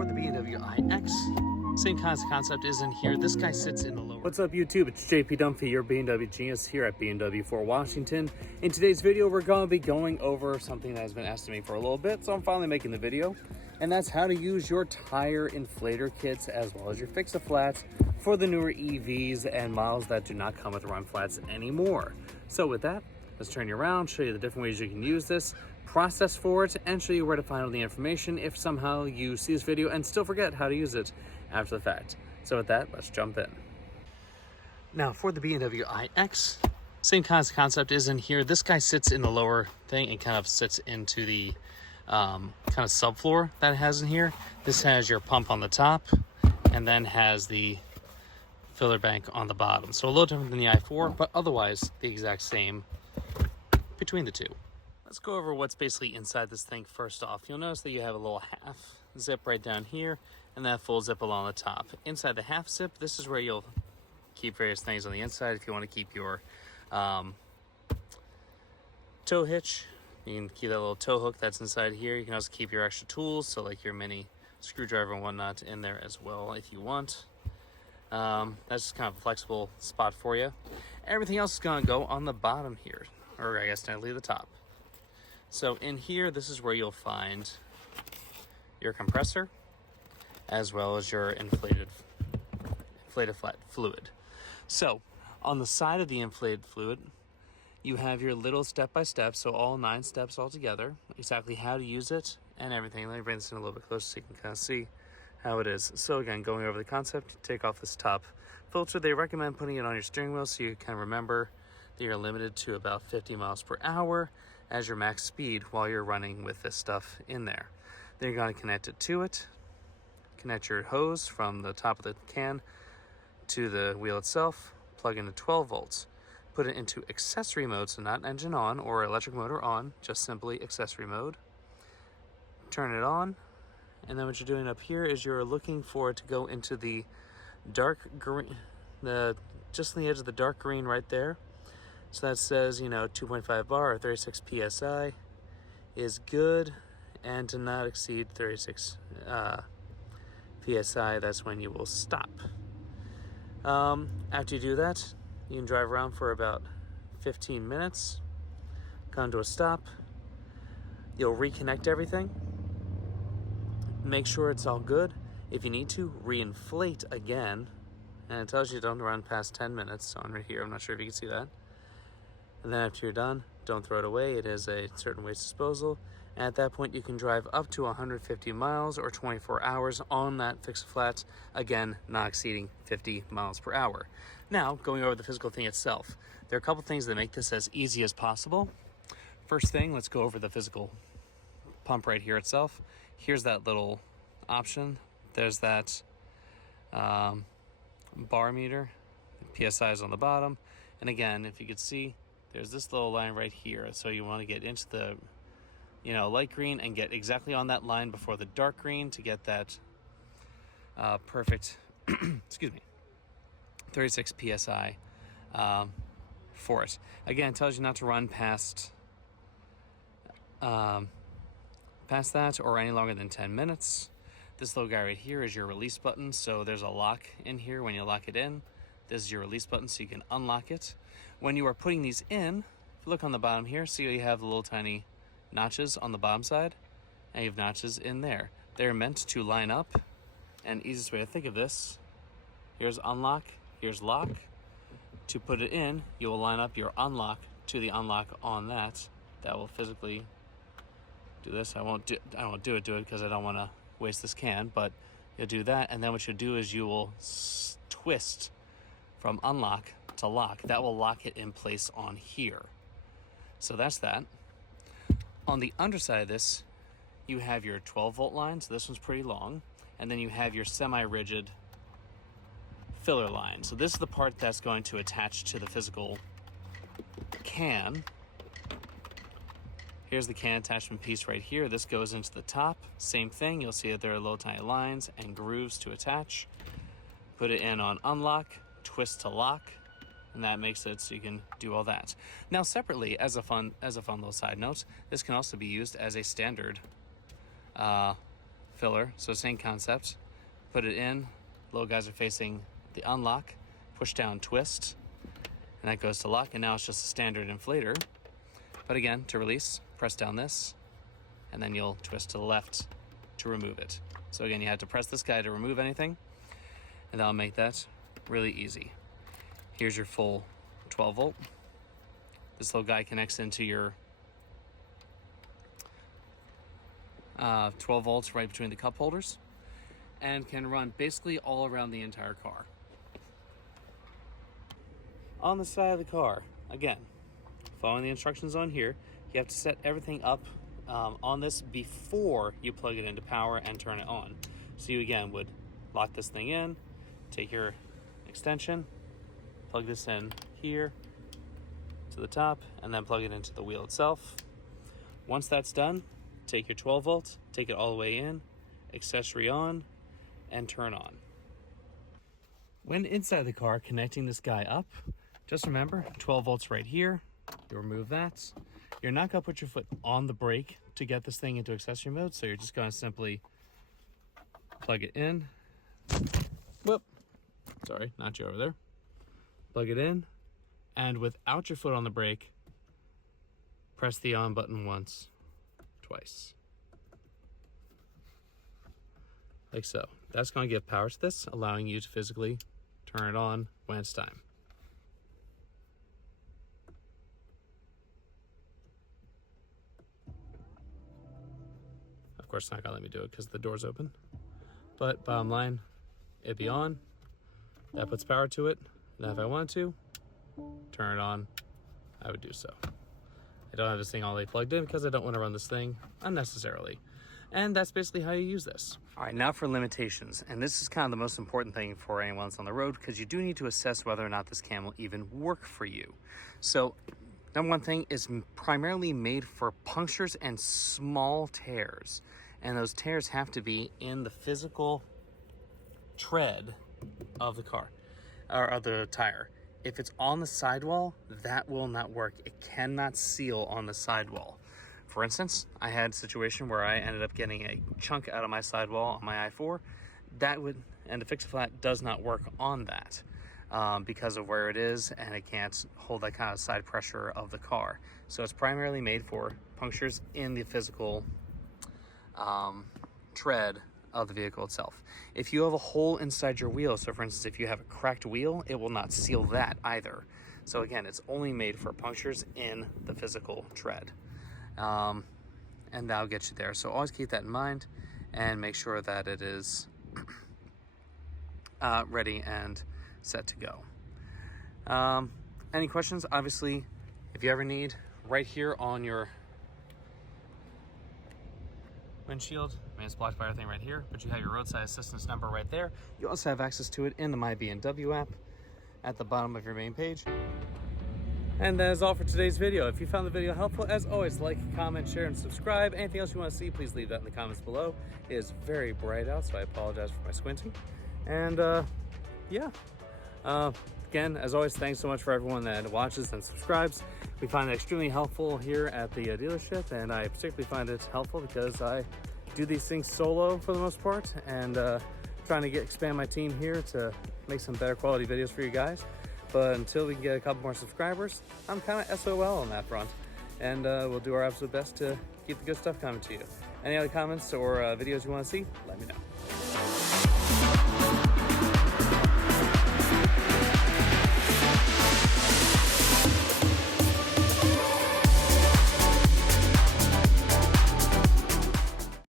for the BMW iX, same kind of concept is in here. This guy sits in the lower. What's up YouTube? It's JP Dunphy, your BMW genius here at BMW for Washington. In today's video, we're going to be going over something that has been asked of me for a little bit, so I'm finally making the video. And that's how to use your tire inflator kits as well as your fix-a-flats for the newer EVs and models that do not come with run flats anymore. So with that, let's turn you around, show you the different ways you can use this, process for it, and show you where to find all the information if somehow you see this video and still forget how to use it after the fact. So with that, let's jump in. Now for the BMW iX, same kind of concept is in here. This guy sits in the lower thing and kind of sits into the kind of subfloor that it has in here. This has your pump on the top and then has the filler bank on the bottom. So a little different than the i4, but otherwise the exact same between the two. Let's go over what's basically inside this thing first off. You'll notice that you have a little half zip right down here and that full zip along the top. Inside the half zip, this is where you'll keep various things on the inside. If you want to keep your tow hitch, you can keep that little tow hook that's inside here. You can also keep your extra tools, so like your mini screwdriver and whatnot in there as well if you want. That's just kind of a flexible spot for you. Everything else is going to go on the bottom here, or I guess technically the top. So in here, this is where you'll find your compressor as well as your inflated flat fluid. So on the side of the inflated fluid, you have your little step-by-step, so all 9 steps all together, exactly how to use it and everything. Let me bring this in a little bit closer so you can kind of see how it is. So again, going over the concept, take off this top filter. They recommend putting it on your steering wheel so you can remember that you're limited to about 50 miles per hour as your max speed while you're running with this stuff in there. Then you're going to connect it to it, connect your hose from the top of the can to the wheel itself, plug into 12 volts, put it into accessory mode, so not engine on or electric motor on, just simply accessory mode. Turn it on, and then what you're doing up here is you're looking for it to go into the dark green, just on the edge of the dark green right there. So that says, 2.5 bar or 36 PSI is good, and to not exceed 36 PSI, that's when you will stop. After you do that, you can drive around for about 15 minutes, come to a stop. You'll reconnect everything. Make sure it's all good. If you need to, reinflate again. And it tells you don't run past 10 minutes on right here. I'm not sure if you can see that. And then after you're done, don't throw it away. It is a certain waste disposal. And at that point, you can drive up to 150 miles or 24 hours on that fix-a-flat, again, not exceeding 50 miles per hour. Now, going over the physical thing itself, there are a couple things that make this as easy as possible. First thing, let's go over the physical pump right here itself. Here's that little option. There's that bar meter. The PSI is on the bottom. And again, if you could see, there's this little line right here. So you want to get into the light green and get exactly on that line before the dark green to get that perfect, excuse me, 36 PSI for it. Again, it tells you not to run past that or any longer than 10 minutes. This little guy right here is your release button. So there's a lock in here when you lock it in. This is your release button so you can unlock it. When you are putting these in, if you look on the bottom here, see you have the little tiny notches on the bottom side, and you have notches in there. They're meant to line up, and easiest way to think of this, here's unlock, here's lock. To put it in, you will line up your unlock to the unlock on that. That will physically do this. I won't do it because I don't want to waste this can, but you'll do that, and then what you'll do is you will twist from unlock to lock. That will lock it in place on here. So that's that. On the underside of this, you have your 12 volt line, so this one's pretty long, and then you have your semi-rigid filler line. So this is the part that's going to attach to the physical can. Here's the can attachment piece right here. This goes into the top. Same thing, you'll see that there are little tiny lines and grooves to attach. Put it in on unlock, twist to lock, and that makes it so you can do all that. Now separately, as a fun little side note, this can also be used as a standard filler, so same concept. Put it in, little guys are facing the unlock, push down, twist, and that goes to lock, and now it's just a standard inflator. But again, to release, press down this, and then you'll twist to the left to remove it. So again, you have to press this guy to remove anything, and that'll make that really easy. Here's your full 12 volt. This little guy connects into your 12 volts right between the cup holders and can run basically all around the entire car. On the side of the car, again, following the instructions on here, you have to set everything up on this before you plug it into power and turn it on. So you again would lock this thing in, take your extension, plug this in here to the top, and then plug it into the wheel itself. Once that's done, take your 12 volts, take it all the way in, accessory on, and turn on. When inside the car, connecting this guy up, just remember 12 volts right here. You remove that. You're not gonna put your foot on the brake to get this thing into accessory mode, so you're just gonna simply plug it in. Whoop, sorry, not you over there. Plug it in, and without your foot on the brake, press the on button once, twice. Like so. That's going to give power to this, allowing you to physically turn it on when it's time. Of course, it's not going to let me do it because the door's open. But bottom line, it'd be on. That puts power to it. Now if I wanted to turn it on, I would do so. I don't have this thing all the way plugged in because I don't want to run this thing unnecessarily. And that's basically how you use this. All right, now for limitations. And this is kind of the most important thing for anyone that's on the road, because you do need to assess whether or not this cam will even work for you. So number one thing is primarily made for punctures and small tears. And those tears have to be in the physical tread of the car, or of the tire. If it's on the sidewall, that will not work. It cannot seal on the sidewall. For instance, I had a situation where I ended up getting a chunk out of my sidewall on my i4. And the fix-a-flat does not work on that because of where it is, and it can't hold that kind of side pressure of the car. So it's primarily made for punctures in the physical tread of the vehicle itself. If you have a hole inside your wheel, so for instance, if you have a cracked wheel, it will not seal that either. So again, it's only made for punctures in the physical tread. And that'll get you there. So always keep that in mind and make sure that it is ready and set to go. Any questions? Obviously, if you ever need, right here on your windshield, I mean, it's blocked by everything right here, but you have your roadside assistance number right there. You also have access to it in the My BMW app at the bottom of your main page. And that is all for today's video. If you found the video helpful, as always, like, comment, share, and subscribe. Anything else you want to see, please leave that in the comments below. It is very bright out, so I apologize for my squinting. And yeah. Again, as always, thanks so much for everyone that watches and subscribes. We find it extremely helpful here at the dealership, and I particularly find it helpful because I do these things solo for the most part, and trying to expand my team here to make some better quality videos for you guys. But until we can get a couple more subscribers, I'm kind of SOL on that front. And we'll do our absolute best to keep the good stuff coming to you. Any other comments or videos you want to see, let me know.